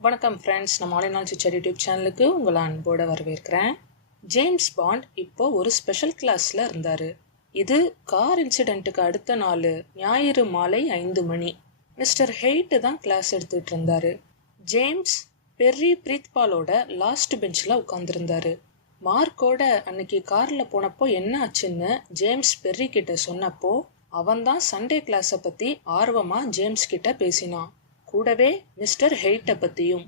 வணக்கம் ஃப்ரெண்ட்ஸ், நம்ம All in All Chit Chat YouTube சேனலுக்கு உங்களை அன்போடு வரவேற்கிறேன். ஜேம்ஸ் பாண்ட் இப்போ ஒரு ஸ்பெஷல் கிளாஸில் இருந்தார். இது கார் இன்சிடெண்ட்டுக்கு அடுத்த நாள் ஞாயிறு மாலை 5 மணி. மிஸ்டர் ஹெய்ட்டு தான் கிளாஸ் எடுத்துகிட்டு இருந்தார். ஜேம்ஸ் பெர்ரி பிரீத்பாலோட லாஸ்ட் பெஞ்சில் உட்காந்துருந்தாரு. மார்க்கோட அன்னைக்கு காரில் போனப்போ என்ன ஆச்சுன்னு ஜேம்ஸ் பெர்ரி கிட்ட சொன்னப்போ அவன்தான் சண்டே கிளாஸை பற்றி ஆர்வமாக ஜேம்ஸ் கிட்ட பேசினான். கூடவே மிஸ்டர் ஹெய்ட்டை பற்றியும்.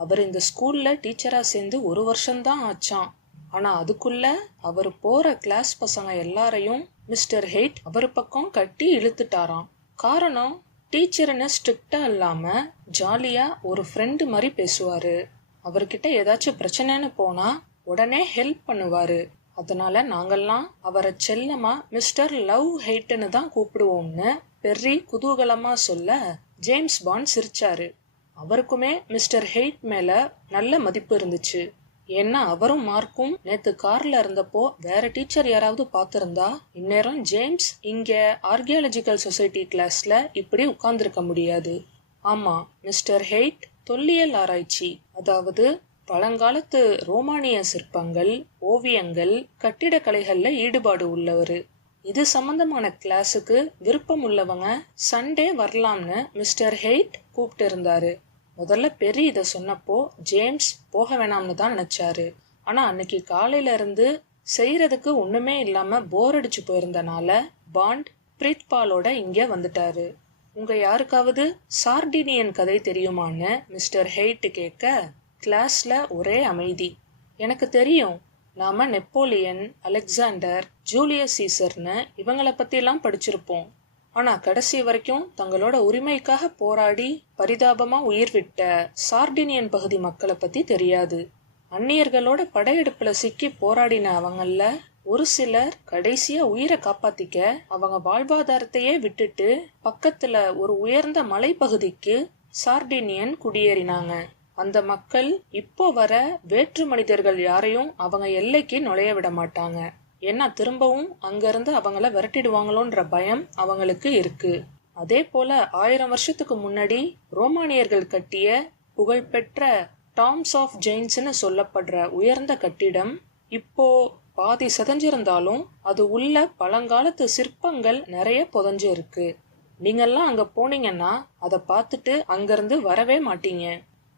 அவர் இந்த ஸ்கூலில் டீச்சராக சேர்ந்து 1 வருஷம்தான் ஆச்சான். ஆனால் அதுக்குள்ள அவர் போகிற கிளாஸ் பசங்க எல்லாரையும் மிஸ்டர் ஹெய்ட் அவர் பக்கம் கட்டி இழுத்துட்டாராம். காரணம், டீச்சர்னு ஸ்ட்ரிக்டாக இல்லாமல் ஜாலியாக ஒரு ஃப்ரெண்டு மாதிரி பேசுவார். அவர்கிட்ட ஏதாச்சும் பிரச்சனைன்னு போனால் உடனே ஹெல்ப் பண்ணுவார். அதனால நாங்கள்லாம் அவரை செல்லமாக மிஸ்டர் லவ் ஹெய்ட்டுன்னு தான் கூப்பிடுவோம்னு பெர்ரி குதூகலமாக சொல்ல ஜேம்ஸ் பாண்ட் சிரிச்சாரு. அவருக்குமே மிஸ்டர் ஹெய்ட் மேல நல்ல மதிப்பு இருந்துச்சு. ஏன்னா அவரும் மார்க்கும் நேத்து கார்ல இருந்தப்போ வேற டீச்சர் யாராவது பார்த்திருந்தா இந்நேரம் ஜேம்ஸ் இங்க ஆர்கியாலஜிக்கல் சொசைட்டி கிளாஸ்ல இப்படி உட்கார்ந்துருக்க முடியாது. ஆமா, மிஸ்டர் ஹெய்ட் தொல்லியல் ஆராய்ச்சி, அதாவது பழங்காலத்து ரோமானிய சிற்பங்கள், ஓவியங்கள், கட்டிடக்கலைகள்ல ஈடுபாடு உள்ளவர். இது சம்பந்தமான கிளாஸுக்கு விருப்பம் உள்ளவங்க சண்டே வரலாம்னு மிஸ்டர் ஹெய்ட் கூப்பிட்டு இருந்தாரு. முதல்ல பெர்ரி இதை சொன்னப்போ ஜேம்ஸ் போக வேணாம்னு தான் நினைச்சாரு. ஆனா அன்னைக்கு காலையில இருந்து செய்யறதுக்கு ஒண்ணுமே இல்லாம போர் அடிச்சு போயிருந்தனால பாண்ட் பிரீத்பாலோட இங்க வந்துட்டாரு. உங்க யாருக்காவது சார்டினியன் கதை தெரியுமான்னு மிஸ்டர் ஹெய்ட் கேட்க கிளாஸ்ல ஒரே அமைதி. எனக்கு தெரியும், நாம நெப்போலியன், அலெக்சாண்டர், ஜூலியஸ் சீசர்னு இவங்களை பற்றியெல்லாம் படிச்சிருப்போம். ஆனால் கடைசி வரைக்கும் தங்களோட உரிமைக்காக போராடி பரிதாபமாக உயிர் விட்ட சார்டினியன் பகுதி மக்களை பற்றி தெரியாது. அந்நியர்களோட படையெடுப்பில் சிக்கி போராடின அவங்கள ஒரு சிலர் கடைசியாக உயிரை காப்பாற்றிக்க அவங்க வாழ்வாதாரத்தையே விட்டுட்டு பக்கத்தில் ஒரு உயர்ந்த மலைப்பகுதிக்கு சார்டினியன் குடியேறினாங்க. அந்த மக்கள் இப்போ வர வேற்று மனிதர்கள் யாரையும் அவங்க எல்லைக்கு நுழைய விட மாட்டாங்க. ஏன்னா திரும்பவும் அங்கிருந்து அவங்கள விரட்டிடுவாங்களோன்ற பயம் அவங்களுக்கு இருக்கு. அதே போல 1000 வருஷத்துக்கு முன்னாடி ரோமானியர்கள் கட்டிய புகழ்பெற்ற டாம்ஸ் ஆஃப் ஜெயின்ஸ்னு சொல்லப்படுற உயர்ந்த கட்டிடம் இப்போ பாதி செதஞ்சிருந்தாலும் அது உள்ள பழங்காலத்து சிற்பங்கள் நிறைய புதஞ்சு இருக்கு. நீங்கெல்லாம் அங்க போனீங்கன்னா அதை பார்த்துட்டு அங்கிருந்து வரவே மாட்டீங்க.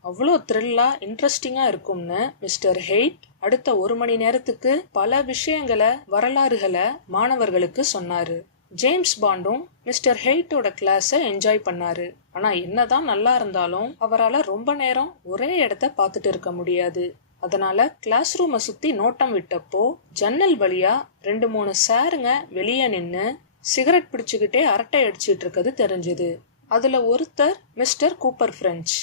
அவ்வளோ த்ரில்லா இன்ட்ரெஸ்டிங்கா இருக்கும்னு மிஸ்டர் ஹெய்ட் அடுத்த 1 மணி நேரத்துக்கு பல விஷயங்களை, வரலாறுகளை மாணவர்களுக்கு சொன்னாரு. ஜேம்ஸ் பாண்டும் மிஸ்டர் ஹெய்ட்டோட கிளாஸை என்ஜாய் பண்ணாரு. ஆனா என்னதான் நல்லா இருந்தாலும் அவரால் ரொம்ப நேரம் ஒரே இடத்த பார்த்துட்டு இருக்க முடியாது. அதனால கிளாஸ் ரூமை சுத்தி நோட்டம் விட்டப்போ ஜன்னல் வழியா 2-3 சாருங்க வெளியே நின்று சிகரெட் பிடிச்சுக்கிட்டே அரட்டை அடிச்சிட்டு இருக்கிறது தெரிஞ்சது. அதுல ஒருத்தர் mister Cooper French.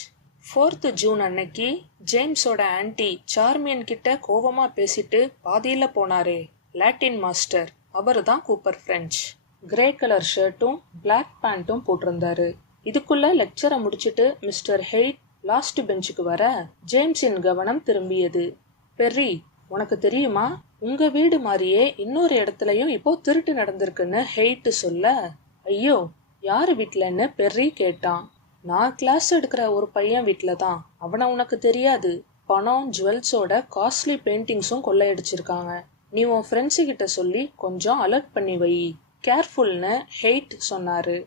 4th June அன்னைக்கு ஜேம்ஸோட ஆன்டி சார்மியன் கிட்ட கோவமா பேசிட்டு பாதியில போனாரே லாட்டின் மாஸ்டர், அவரு தான் கூப்பர் பிரெஞ்ச். கிரே கலர் ஷர்ட்டும் பிளாக் பேண்ட்டும் போட்டிருந்தாரு. இதுக்குள்ள லெக்சரை முடிச்சுட்டு மிஸ்டர் ஹெய்ட் லாஸ்ட் பெஞ்சுக்கு வர ஜேம்ஸின் கவனம் திரும்பியது. பெர்ரி, உனக்கு தெரியுமா, உங்க வீடு மாதிரியே இன்னொரு இடத்துலயும் இப்போ திருட்டு நடந்திருக்குன்னு ஹெய்ட் சொல்ல, ஐயோ யாரு வீட்டுலன்னு பெர்ரி கேட்டான். நான் கிளாஸ் எடுக்கிற ஒரு பையன் வீட்டில் தான். அவனை உனக்கு தெரியாது. பணம், ஜுவல்ஸோட காஸ்ட்லி பெயிண்டிங்ஸும் கொள்ளையடிச்சிருக்காங்க. நீ உன் ஃப்ரெண்ட்ஸு கிட்ட சொல்லி கொஞ்சம் அலர்ட் பண்ணி வை, கேர்ஃபுல்னு ஹெய்ட் சொன்னாரு.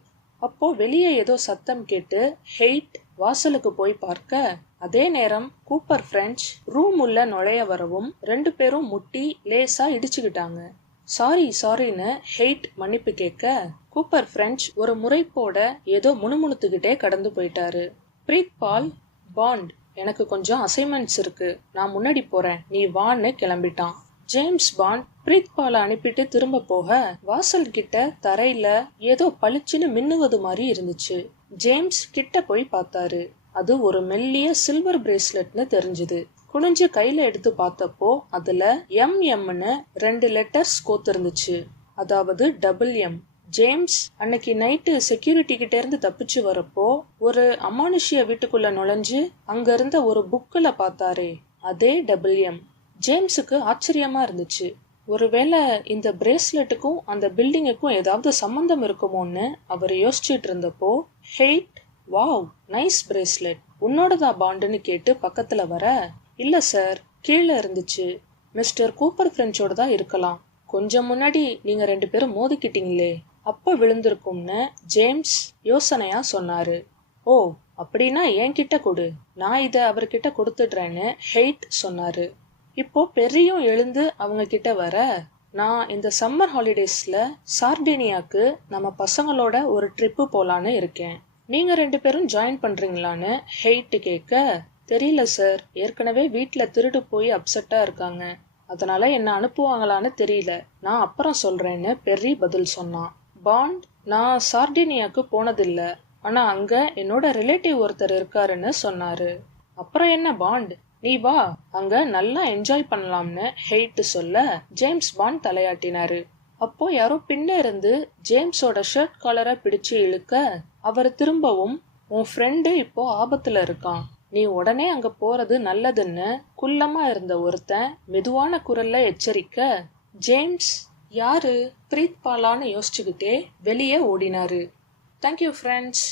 அப்போ வெளியே ஏதோ சத்தம் கேட்டு ஹெய்ட் வாசலுக்கு போய் பார்க்க அதே நேரம் கூப்பர் பிரெஞ்ச் ரூம் உள்ள நுழைய வரவும் 2 பேரும் முட்டி லேசா இடிச்சுக்கிட்டாங்க. சாரின்னு ஹெய்ட் மன்னிப்பு கேட்க கூப்பர் பிரெஞ்ச் ஒரு முறைப்போட ஏதோ முணுமுணுத்துக்கிட்டே கடந்து போயிட்டாரு. பிரீத்பால், பாண்ட், எனக்கு கொஞ்சம் அசைன்மெண்ட்ஸ் இருக்கு, நான் முன்னாடி போறேன், நீ வான்னு கிளம்பிட்டான். ஜேம்ஸ் பாண்ட் பிரீத்பாலை அனுப்பிட்டு திரும்ப போக வாசல் கிட்ட தரையில ஏதோ பளிச்சுன்னு மின்னுவது மாதிரி இருந்துச்சு. ஜேம்ஸ் கிட்ட போய் பார்த்தாரு. அது ஒரு மெல்லிய சில்வர் பிரேஸ்லெட்னு தெரிஞ்சுது. குனிஞ்சு கையில எடுத்து பார்த்தப்போ அதுல MM-ன்னு 2 லெட்டர்ஸ் கோத்திருந்துச்சு, அதாவது MM. ஜேம்ஸ் அன்னைக்கு நைட்டு செக்யூரிட்டி கிட்ட இருந்து தப்பிச்சு வரப்போ ஒரு அமானுஷ்ய வீட்டுக்குள்ள நுழைஞ்சு அங்க இருந்த ஒரு புக்ல பார்த்தாரே, அதே MM. ஜேம்ஸுக்கு ஆச்சரியமா இருந்துச்சு. ஒருவேளை இந்த பிரேஸ்லெட்டுக்கும் அந்த பில்டிங்குக்கும் ஏதாவது சம்பந்தம் இருக்குமோன்னு அவர் யோசிச்சுட்டு இருந்தப்போ ஹெய்ட், வாவ் நைஸ் பிரேஸ்லெட், உன்னோடதா பாண்டுன்னு கேட்டு பக்கத்துல வர, இல்ல சார், கீழே இருந்துச்சு. மிஸ்டர் கூப்பர் ஃப்ரெஞ்சோட தான் இருக்கலாம். கொஞ்சம் முன்னாடி நீங்க 2 பேரும் மோதிக்கிட்டீங்களே, அப்ப விழுந்திருக்கும்னு ஜேம்ஸ் யோசனையா சொன்னாரு. ஓ, அப்படின்னா என்கிட்ட கொடு, நான் இத அவர்கிட்ட கொடுத்துடுறேன்னு ஹெய்ட் சொன்னாரு. இப்போ பெரியும் எழுந்து அவங்க கிட்ட வர, நான் இந்த சம்மர் ஹாலிடேஸ்ல சார்டினியாக்கு நம்ம பசங்களோட ஒரு ட்ரிப்பு போலான்னு இருக்கேன். நீங்க 2 பேரும் ஜாயின் பண்றீங்களான்னு ஹெய்ட் கேட்க, தெரியல சார், ஏற்கனவே வீட்ல திருடு போய் அப்செட்டா இருக்காங்க, அதனால என்ன அனுப்புவாங்களான்னு தெரியல, நான் அப்புறம் சொல்றேன்னு பெர்ரி பதில் சொன்னான். பாண்ட், நான் சார்டினியாக்கு போனதில்ல, ஆனா அங்க என்னோட ரிலேட்டிவ் ஒருத்தர் இருக்காருன்னு சொன்னாரு. அப்புறம் என்ன பாண்ட், நீ வா, அங்க நல்லா என்ஜாய் பண்ணலாம்னு ஹெய்ட் சொல்ல ஜேம்ஸ் பாண்ட் தலையாட்டினாரு. அப்போ யாரோ பின்ன இருந்து ஜேம்ஸோட ஷர்ட் காலரை பிடிச்சு இழுக்க, அவர் திரும்பவும், உன் ஃப்ரெண்டு இப்போ ஆபத்துல இருக்கான், நீ உடனே அங்க போறது நல்லதுன்னு குள்ளமா இருந்த ஒருத்தன் மெதுவான குரல்ல எச்சரிக்க, ஜேம்ஸ் யாரு பிரீத் பாலான்னு யோசிச்சுக்கிட்டே வெளியே ஓடினாரு. Thank you friends.